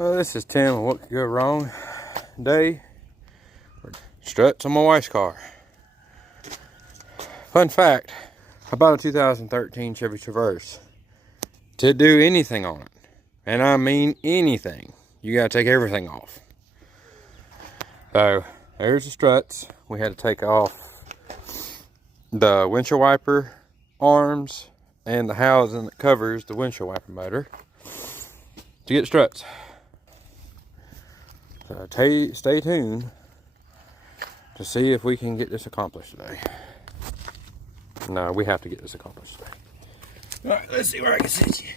Well, this is Tim and What Could Go Wrong Day. Struts on my wife's car. Fun fact, I bought a 2013 Chevy Traverse. To do anything on it, and I mean anything, you gotta take everything off. So there's the struts. We had to take off the windshield wiper arms and the housing that covers the windshield wiper motor to get struts. So stay tuned to see if we can get this accomplished today. No, we have to get this accomplished today. All right, let's see where I can sit you.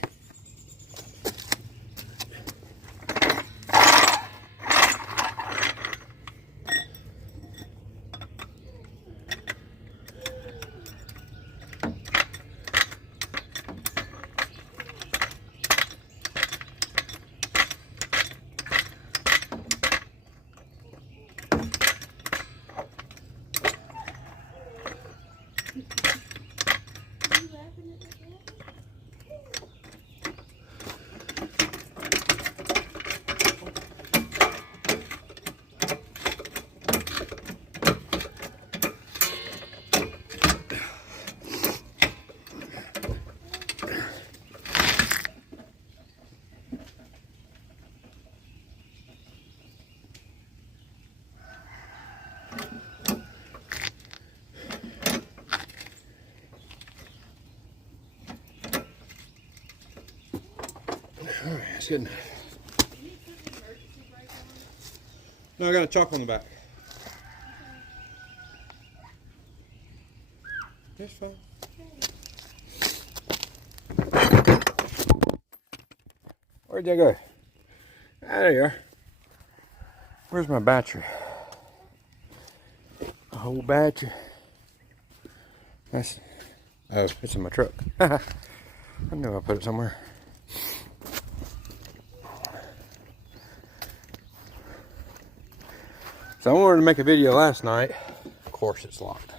All right, that's good enough. No, I got a chalk on the back. That's fine. Where'd you go? Ah, there you are. Where's my battery? A whole battery. That's, oh, it's in my truck. I knew I put it somewhere. So I wanted to make a video last night. Of course it's locked.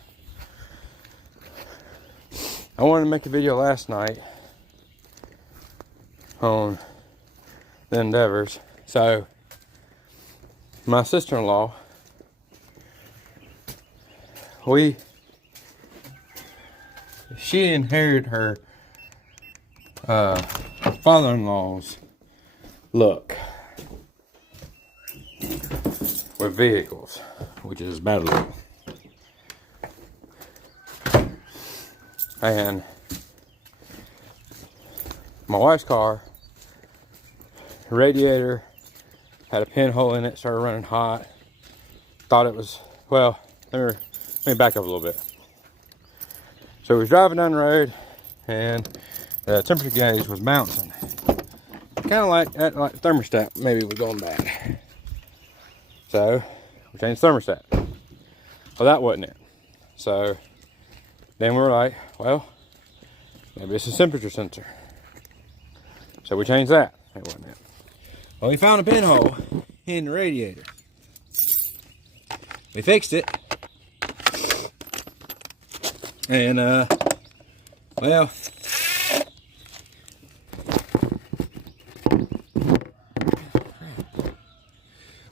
I wanted to make a video last night on the Endeavors. So my sister-in-law, she inherited her father-in-law's look with vehicles, which is bad look. And my wife's car, radiator had a pinhole in it, started running hot. Thought it was, well, let me back up a little bit. So we was driving down the road and the temperature gauge was bouncing. Kind of like the thermostat maybe was going bad. So we changed the thermostat. Well, that wasn't it. So then we were like, well, maybe it's a temperature sensor. So we changed that. It wasn't it. Well, we found a pinhole in the radiator. We fixed it. And, well,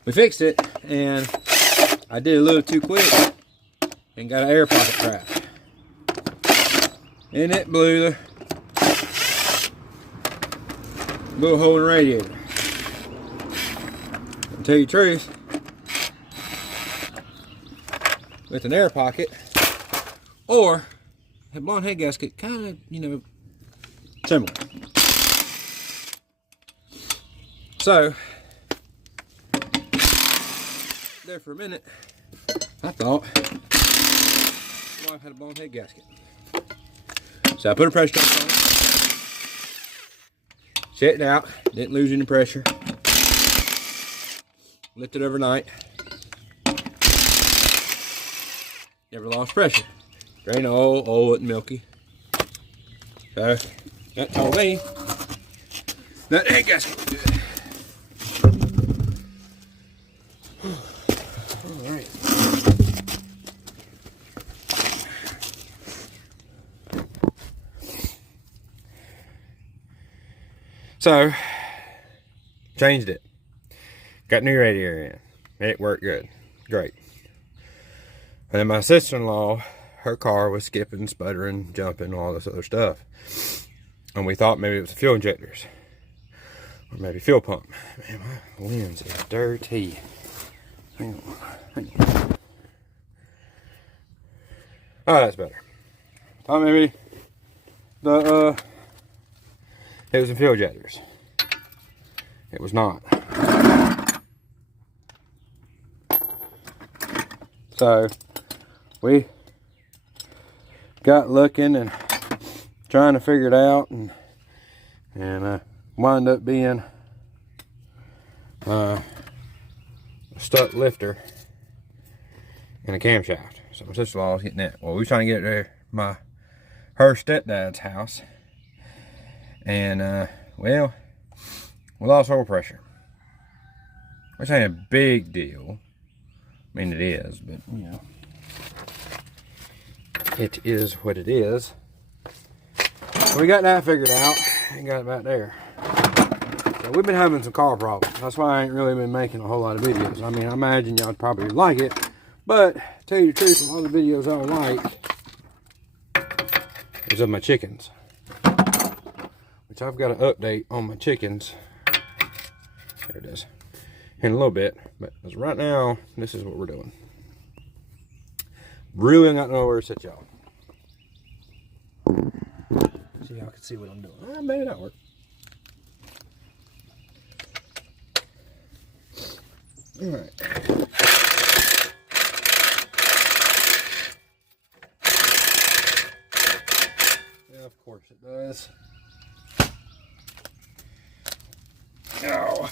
we fixed it, and I did a little too quick and got an air pocket trap. And it blew the hole in the radiator. To tell you the truth, with an air pocket or a blonde head gasket, kind of, you know, similar. So, there for a minute, I thought my wife had a blonde head gasket. So I put a pressure test on it, set it out, didn't lose any pressure. Lifted overnight. Never lost pressure. Drain oil, wasn't milky. So that told me that head gasket was good. Alright. So changed it. Got new radiator in. It worked good. Great. And then my sister-in-law, her car was skipping, sputtering, jumping, all this other stuff. And we thought maybe it was the fuel injectors. Or maybe fuel pump. Man, my lens is dirty. Hang on. Oh, that's better. Thought maybe it was the fuel injectors. It was not. So we got looking and trying to figure it out, and wound up being a stuck lifter and a camshaft. So my sister-in-law was getting that. Well, we were trying to get it to her stepdad's house, and well, we lost oil pressure, which ain't a big deal. I mean, it is, but you know, it is what it is. So we got that figured out and got it back there. So we've been having some car problems. That's why I ain't really been making a whole lot of videos. I mean, I imagine y'all probably like it, but to tell you the truth, a lot of the videos I don't like is of my chickens, which I've got to update on my chickens. There it is. In a little bit, but as right now, this is what we're doing. Really got nowhere to sit y'all. So y'all can see what I'm doing. Maybe that work. All right. Yeah, of course it does. Ow.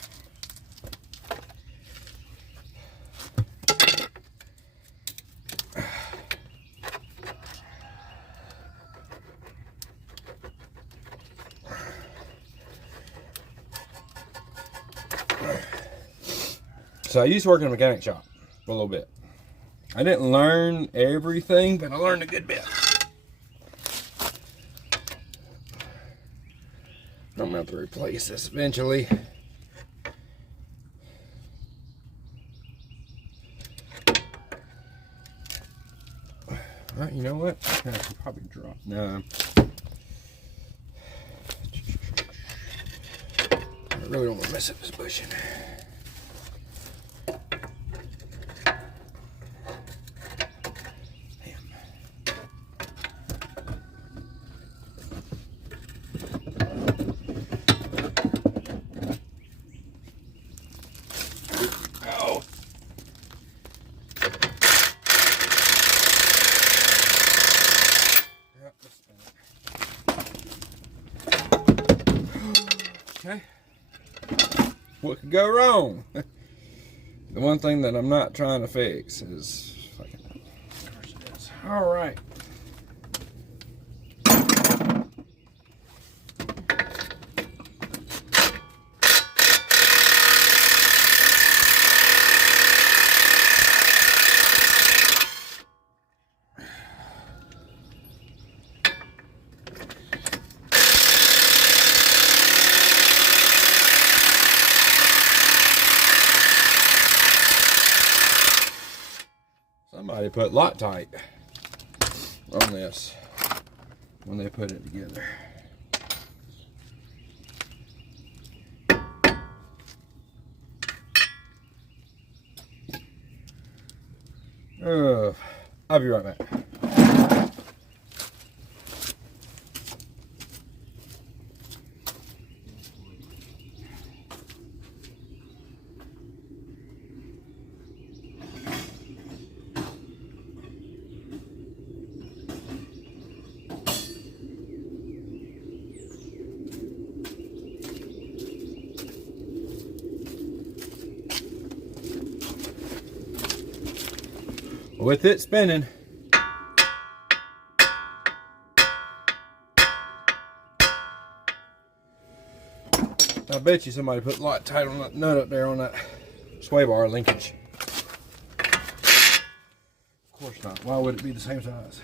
So I used to work in a mechanic shop for a little bit. I didn't learn everything, but I learned a good bit. I'm gonna have to replace this eventually. You know what? I can probably drop. No. I really don't want to mess up this bushing. Okay. What could go wrong? The one thing that I'm not trying to fix is fucking. All right. Somebody put Loctite on this when they put it together. I'll be right back. With it spinning, I bet you somebody put Loctite on that nut up there on that sway bar linkage. Of course not. Why would it be the same size?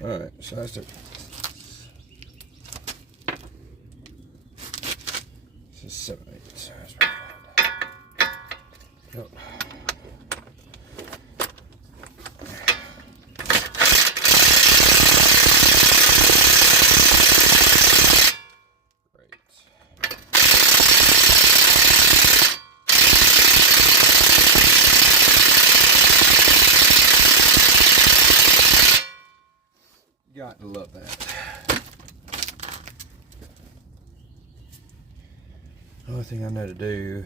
Alright, so that's it. is 7/8. Yep. Got to love that. The only thing I know to do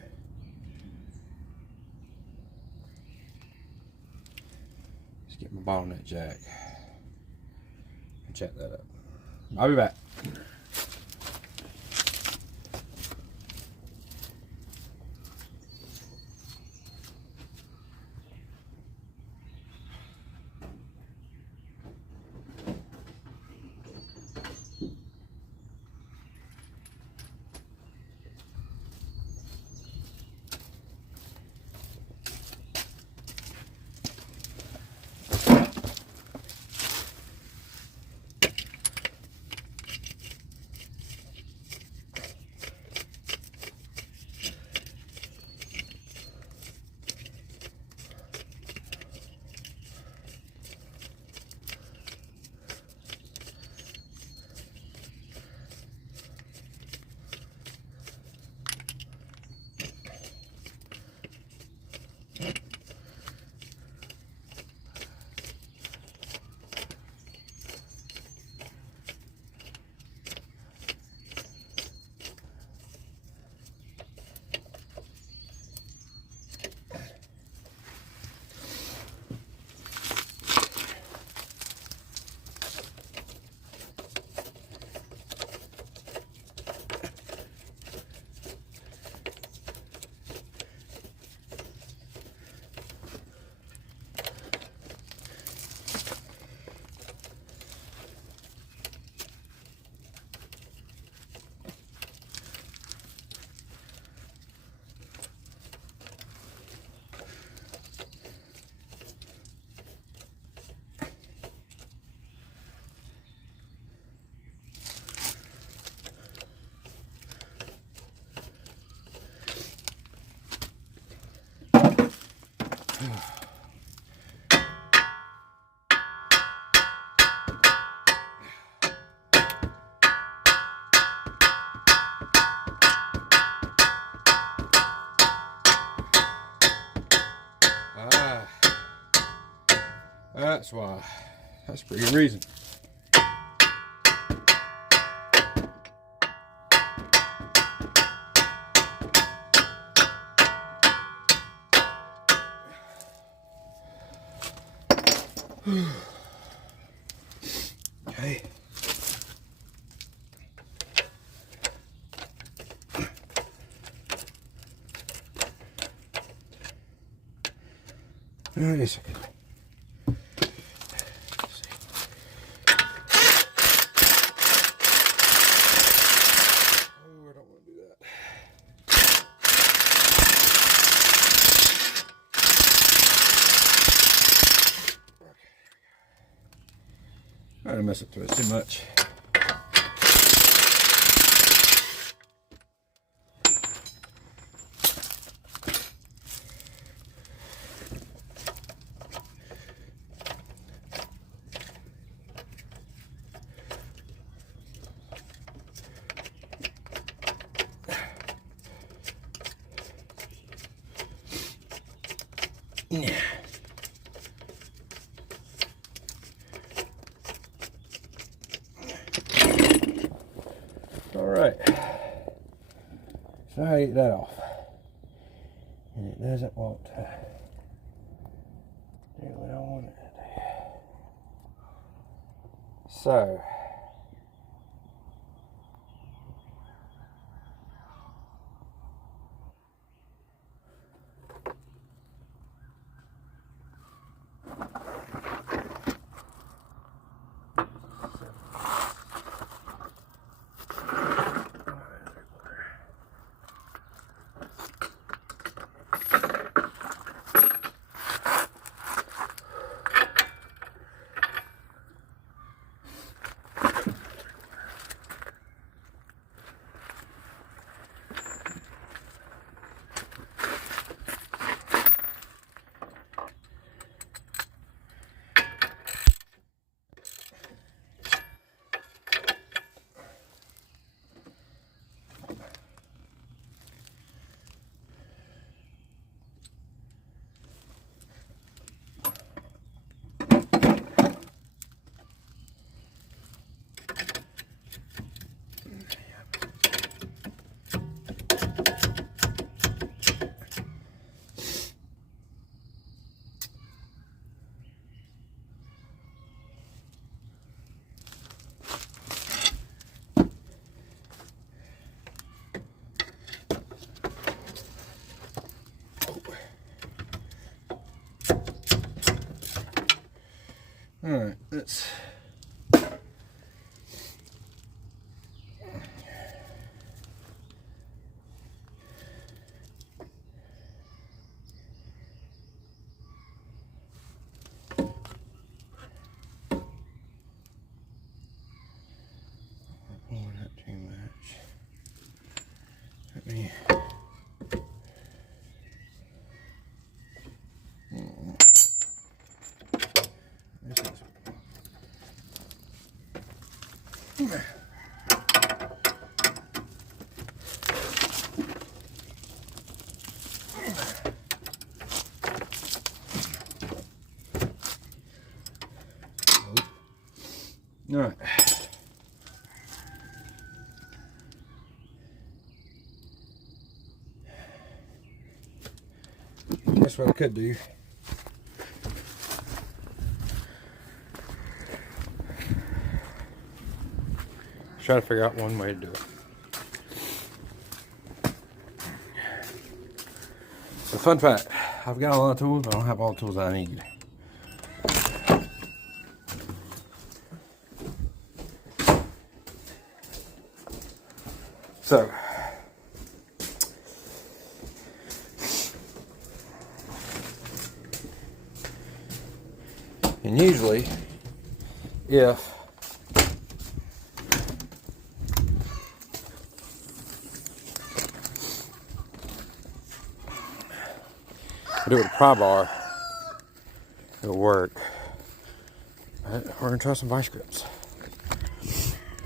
is get my bottleneck jack and jack that up. I'll be back. That's why. That's a pretty good reason. Okay. Wait a second. I don't mess up to it too much. Yeah. All right, so I get that off, and it doesn't want to do what I want it to do. So nuts. All right. That's what I could do. Try to figure out one way to do it. So fun fact, I've got a lot of tools, but I don't have all the tools I need. So, and usually, if I do it with a pry bar, it'll work. But we're gonna try some vice grips.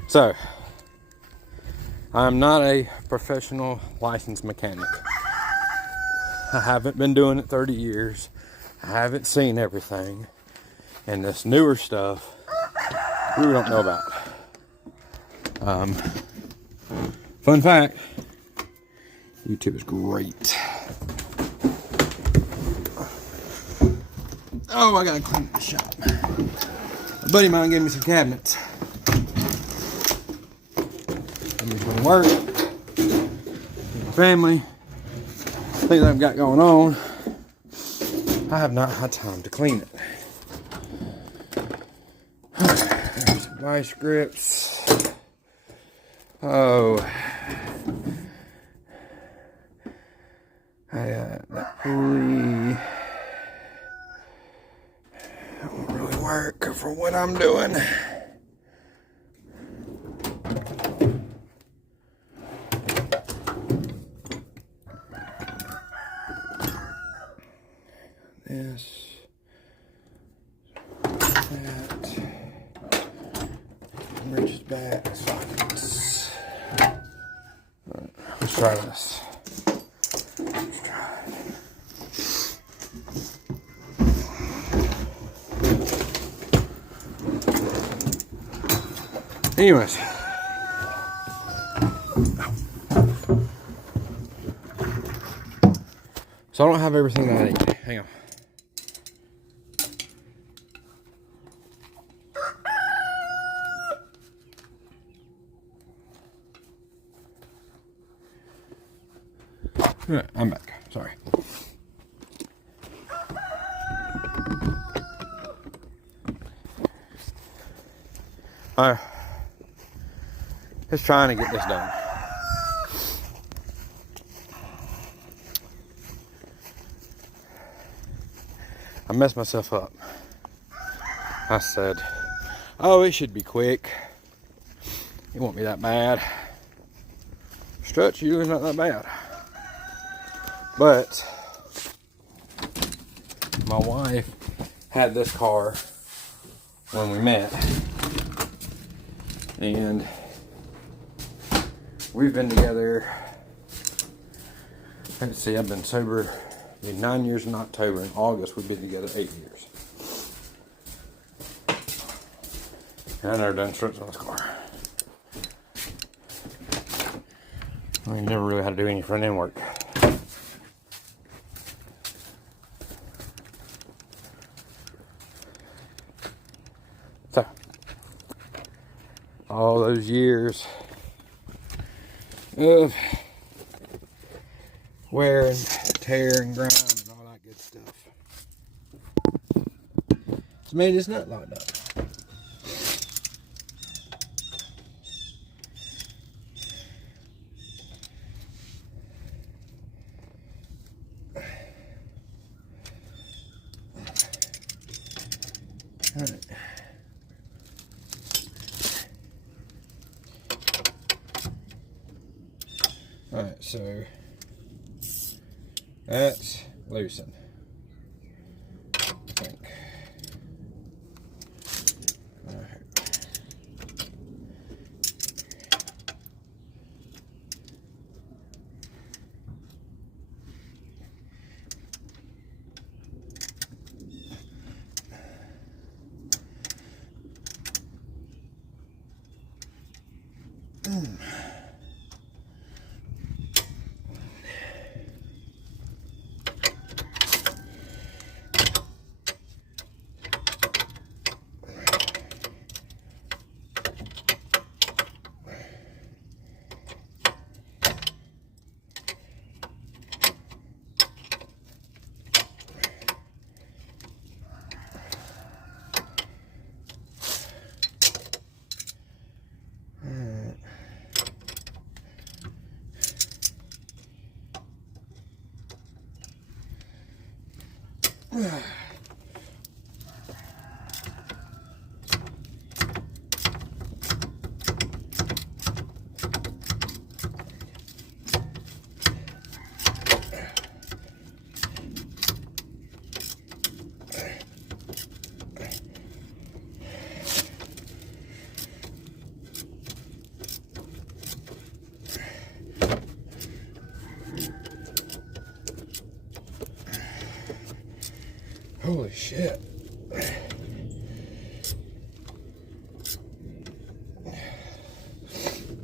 So, I'm not a professional licensed mechanic. I haven't been doing it 30 years. I haven't seen everything. And this newer stuff, we really don't know about. Fun fact, YouTube is great. Oh, I gotta clean the shop. A buddy of mine gave me some cabinets. From work, my family, things I've got going on, I have not had time to clean it. There's some vice grips. Oh, that pulley. That won't really work for what I'm doing. This, that, and reaches back sockets. All right, let's try this. Let's try it. Anyways. So I don't have everything that I need. Hang on. All right, I'm back. Sorry. Just trying to get this done. I messed myself up. I said, oh, it should be quick. It won't be that bad. Stretch you is not that bad. But my wife had this car when we met. And we've been together, let's see, I've been sober 9 years in October. In August, we've been together 8 years. And I never done struts on this car. I never really had to do any front end work. So, all those years of wear and tear and grind and all that good stuff. It's made this nut locked up. Alright, so that's loosened, I think. Alright. Holy shit.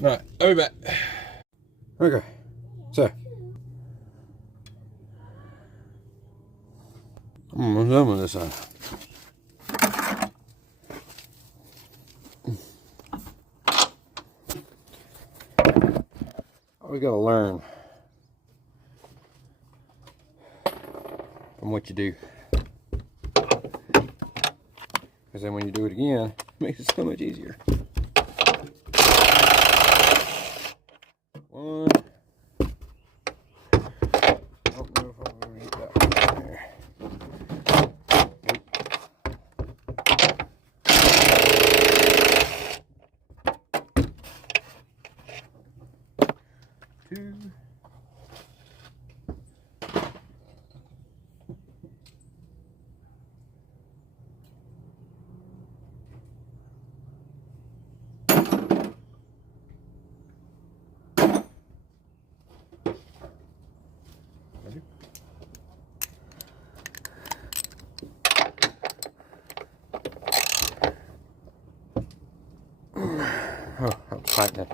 Alright, I'll be back. Okay, so I'm almost done with this side. Always gotta learn from what you do. Because then when you do it again, it makes it so much easier. One. Don't know if I'm going to get that one there. Two. Oh, I'm tightening.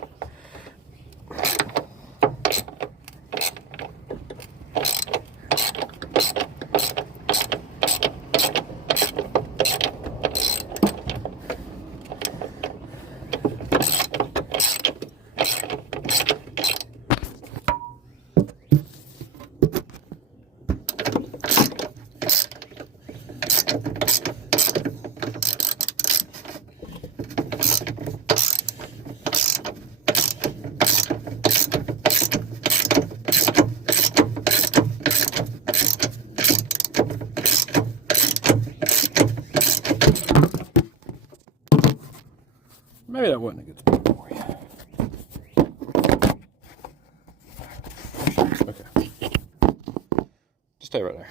Maybe that wasn't a good spot for you. Okay. Just stay right there.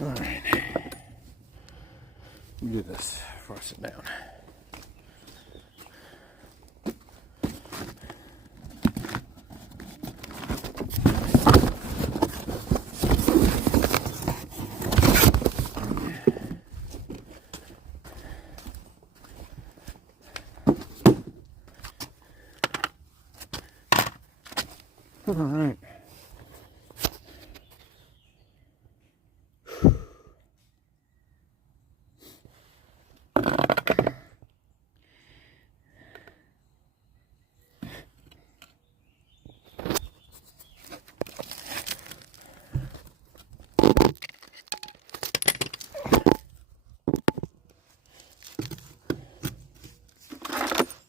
All right. Let me do this before I sit down. All right.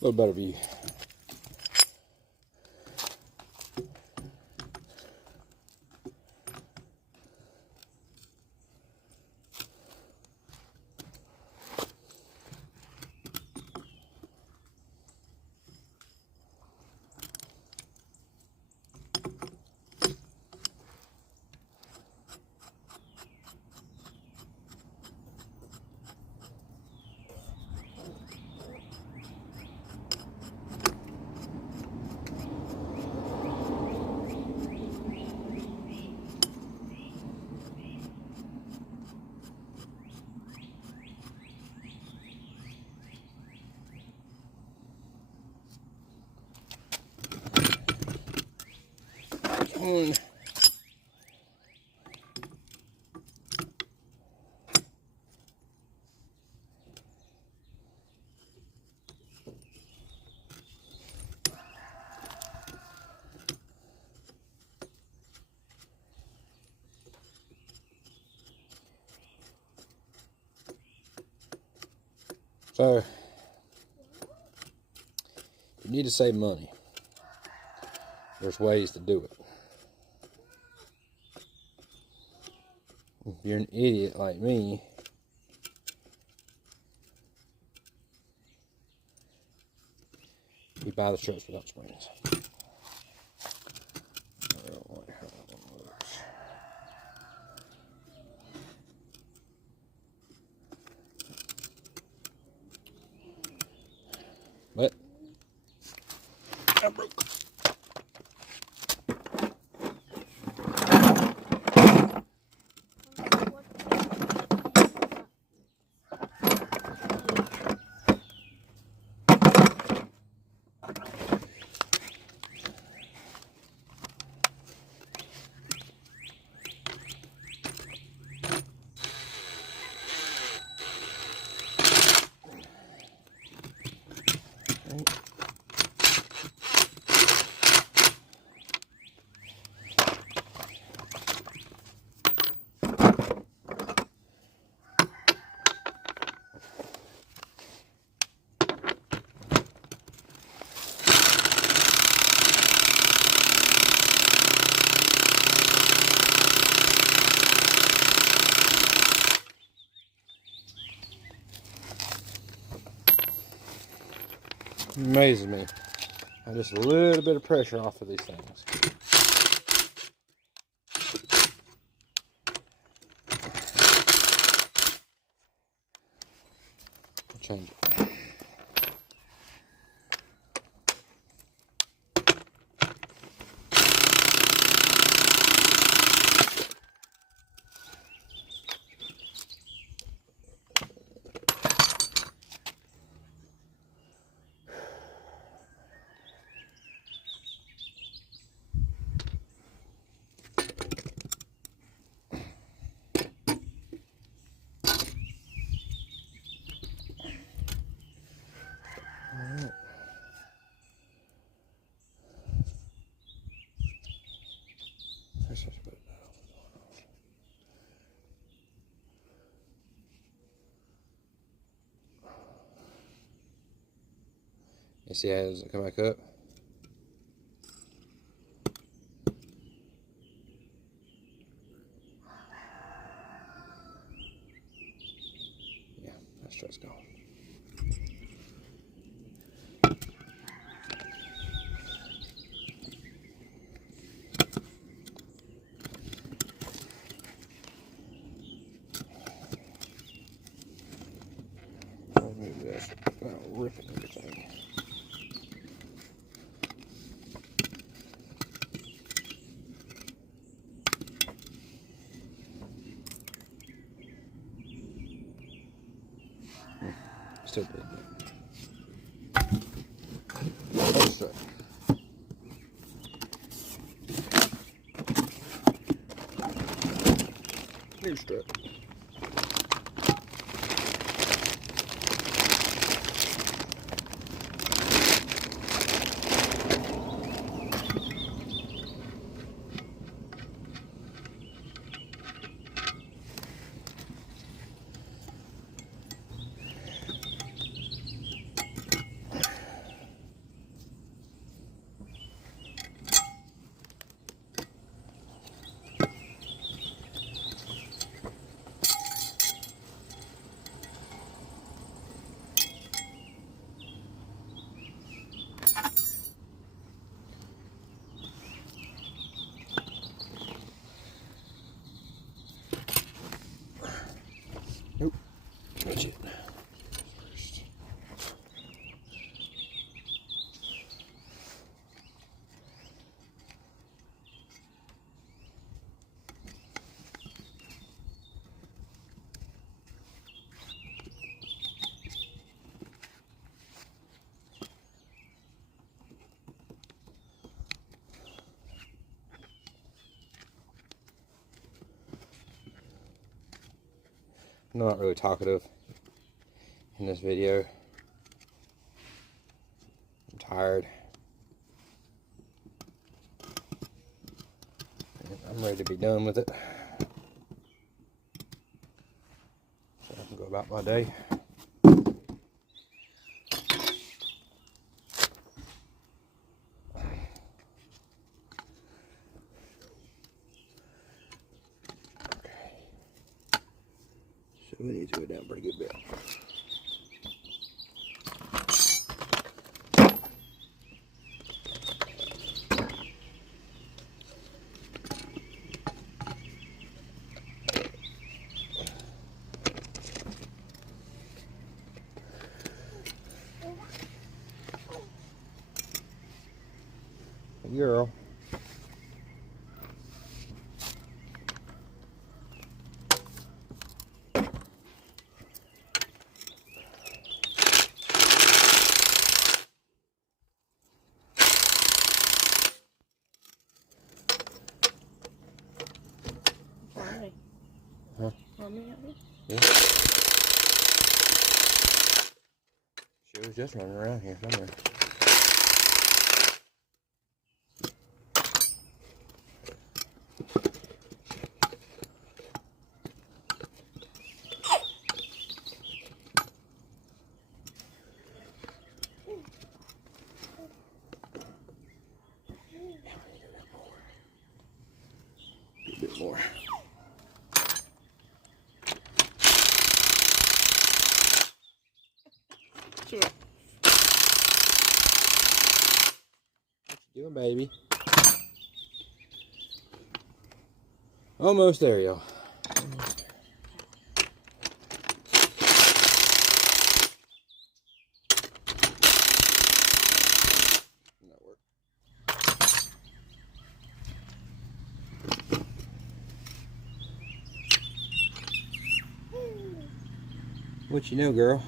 little better view. On. So, you need to save money. There's ways to do it. If you're an idiot like me, you buy the struts without springs. I don't like how that one works. But I broke. Amazes me. Just a little bit of pressure off of these things. I'll change it. Alright. That's just a bit You see how it doesn't come back up? Yeah, that strut's gone. Maybe that's about ripping everything. Still pretty good. Other strut. New strut. not really talkative in this video. I'm tired. And I'm ready to be done with it. So I can go about my day. So we need to go down a pretty good bit. Girl. Hi. Huh? Want me help you? Yeah. She was just running around here somewhere. A bit more. Sure. What you doing, baby? Almost there, y'all. What you know, girl?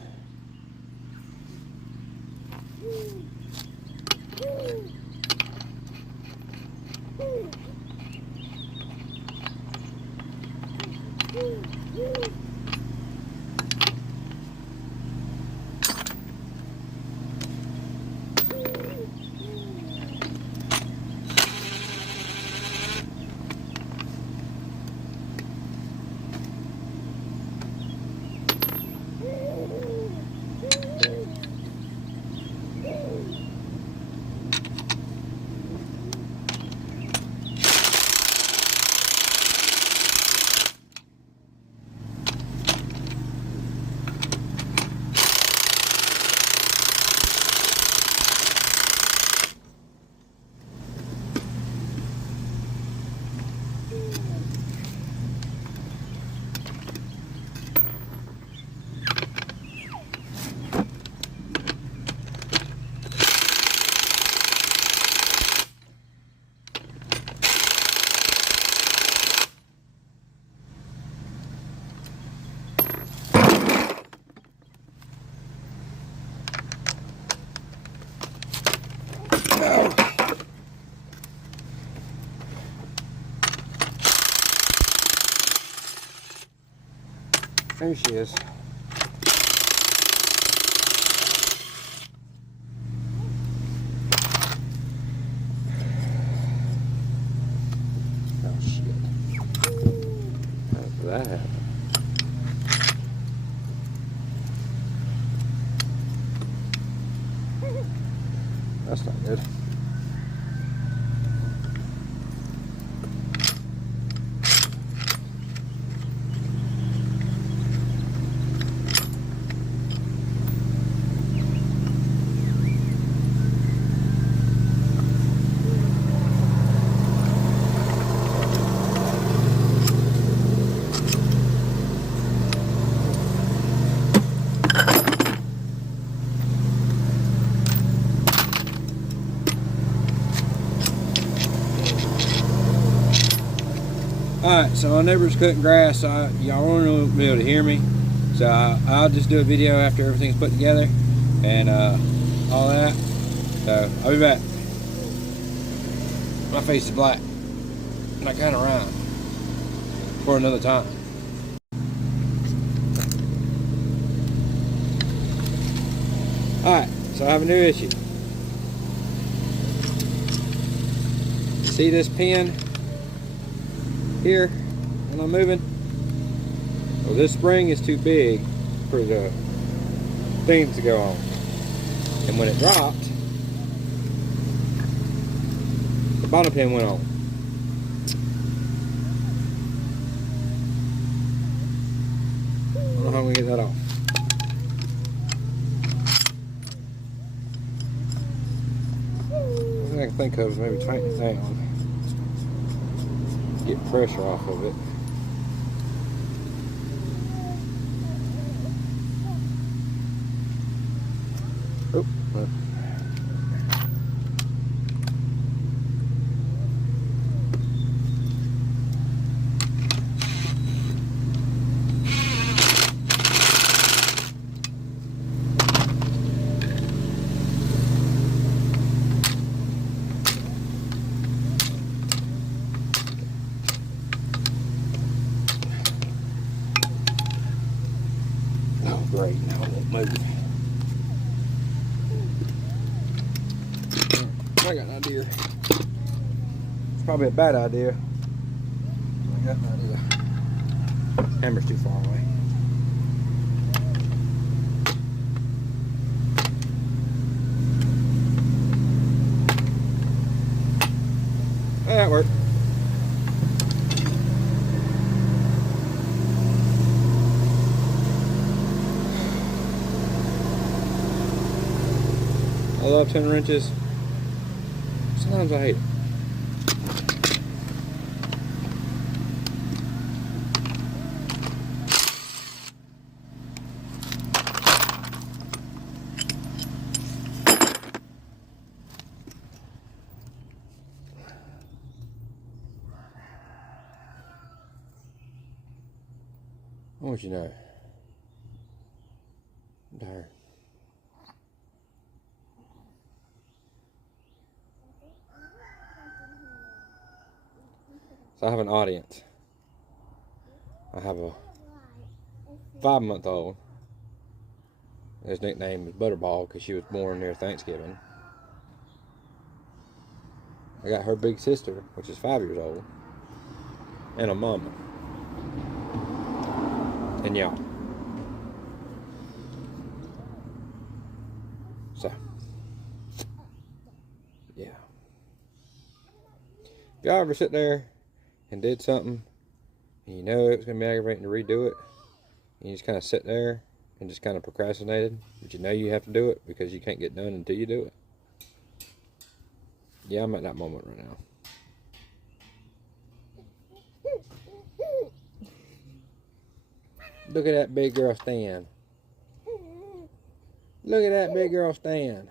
There she is. Oh shit. How did that happen? That's not good. Alright, so my neighbor's cutting grass, so y'all won't be able to hear me. So I'll just do a video after everything's put together and all that. So I'll be back. My face is black and I kind of round for another time. Alright, so I have a new issue. See this pin here when I'm moving? Well, this spring is too big for the things to go on. And when it dropped, the bottom pin went on. I don't know how I'm going to get that off. All I can think of is maybe tighten it down. Get pressure off of it. Oh, well. Oh, great. Now it won't move. I got an idea. It's probably a bad idea. I got an idea. Hammer's too far away. That worked. I love 10 wrenches. Sometimes I hate it. I want you to know. I'm tired. So I have an audience. I have a 5-month-old. His nickname is Butterball because she was born near Thanksgiving. I got her big sister, which is 5 years old, and a mama. And y'all. So, yeah. If y'all ever sit there and did something, and you know it was going to be aggravating to redo it, and you just kind of sit there and just kind of procrastinated, but you know you have to do it because you can't get done until you do it. Yeah, I'm at that moment right now. Look at that big girl stand. Look at that big girl stand.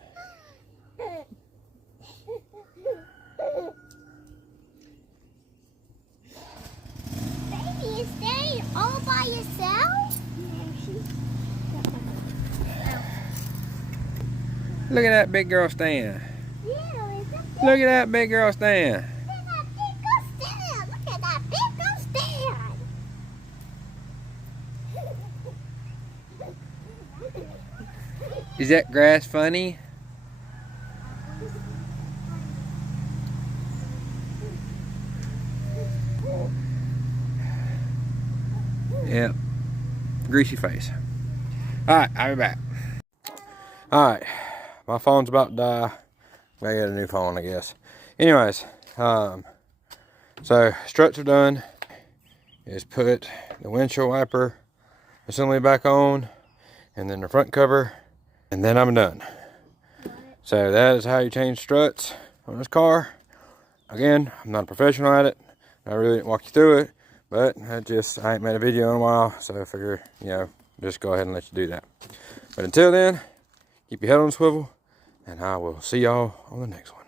Baby, is Daddy all by yourself? Look at that big girl stand. Yeah, it's a big, Look at that big girl stand. look at that big girl stand. Look at that big girl stand. Is that grass funny? Yep. Greasy face. Alright, I'll be back. Alright. My phone's about to die. Gotta get a new phone, I guess. Anyways, so struts are done. Just put the windshield wiper assembly back on, and then the front cover, and then I'm done. So that is how you change struts on this car. Again, I'm not a professional at it. I really didn't walk you through it, but I ain't made a video in a while, so I figure, just go ahead and let you do that. But until then, keep your head on the swivel, and I will see y'all on the next one.